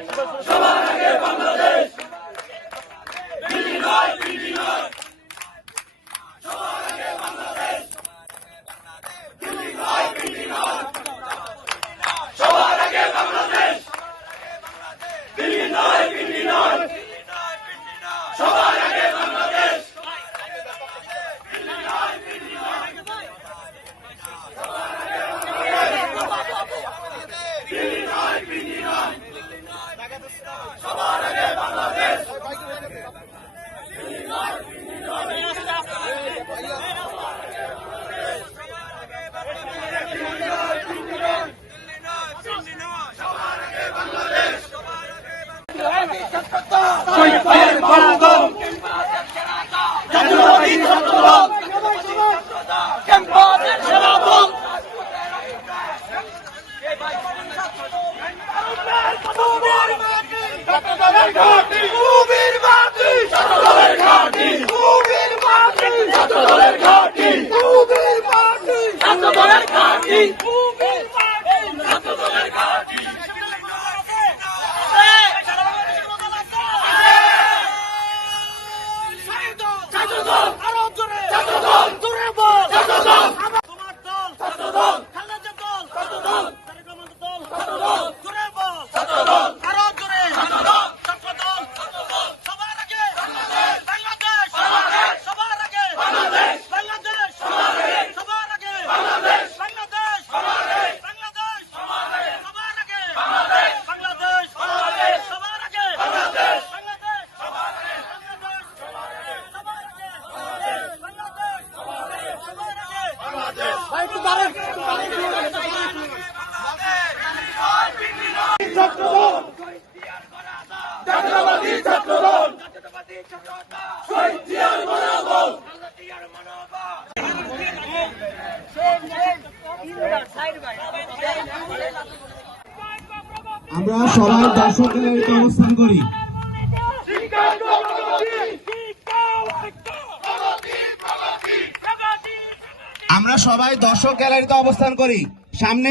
সবার আগে বাংলাদেশ, বিনিময় বিনিময়, সবার আগে বাংলাদেশ, বিনিময় বিনিময়, সবার আগে বাংলাদেশ, বিনিময় বিনিময়, সবার আগে বাংলাদেশ, বিনিময় বিনিময়, বিনিময় বিনিময়, সবার আগে বাংলাদেশ, বিনিময় জাতীয়তাবাদী ছাত্রদল, শহীদ জিয়ার মনোবল, আমরা সবাই দর্শক গ্যালারিতে অবস্থান করি। আমরা সবাই দর্শক গ্যালারিতে অবস্থান করি। সামনে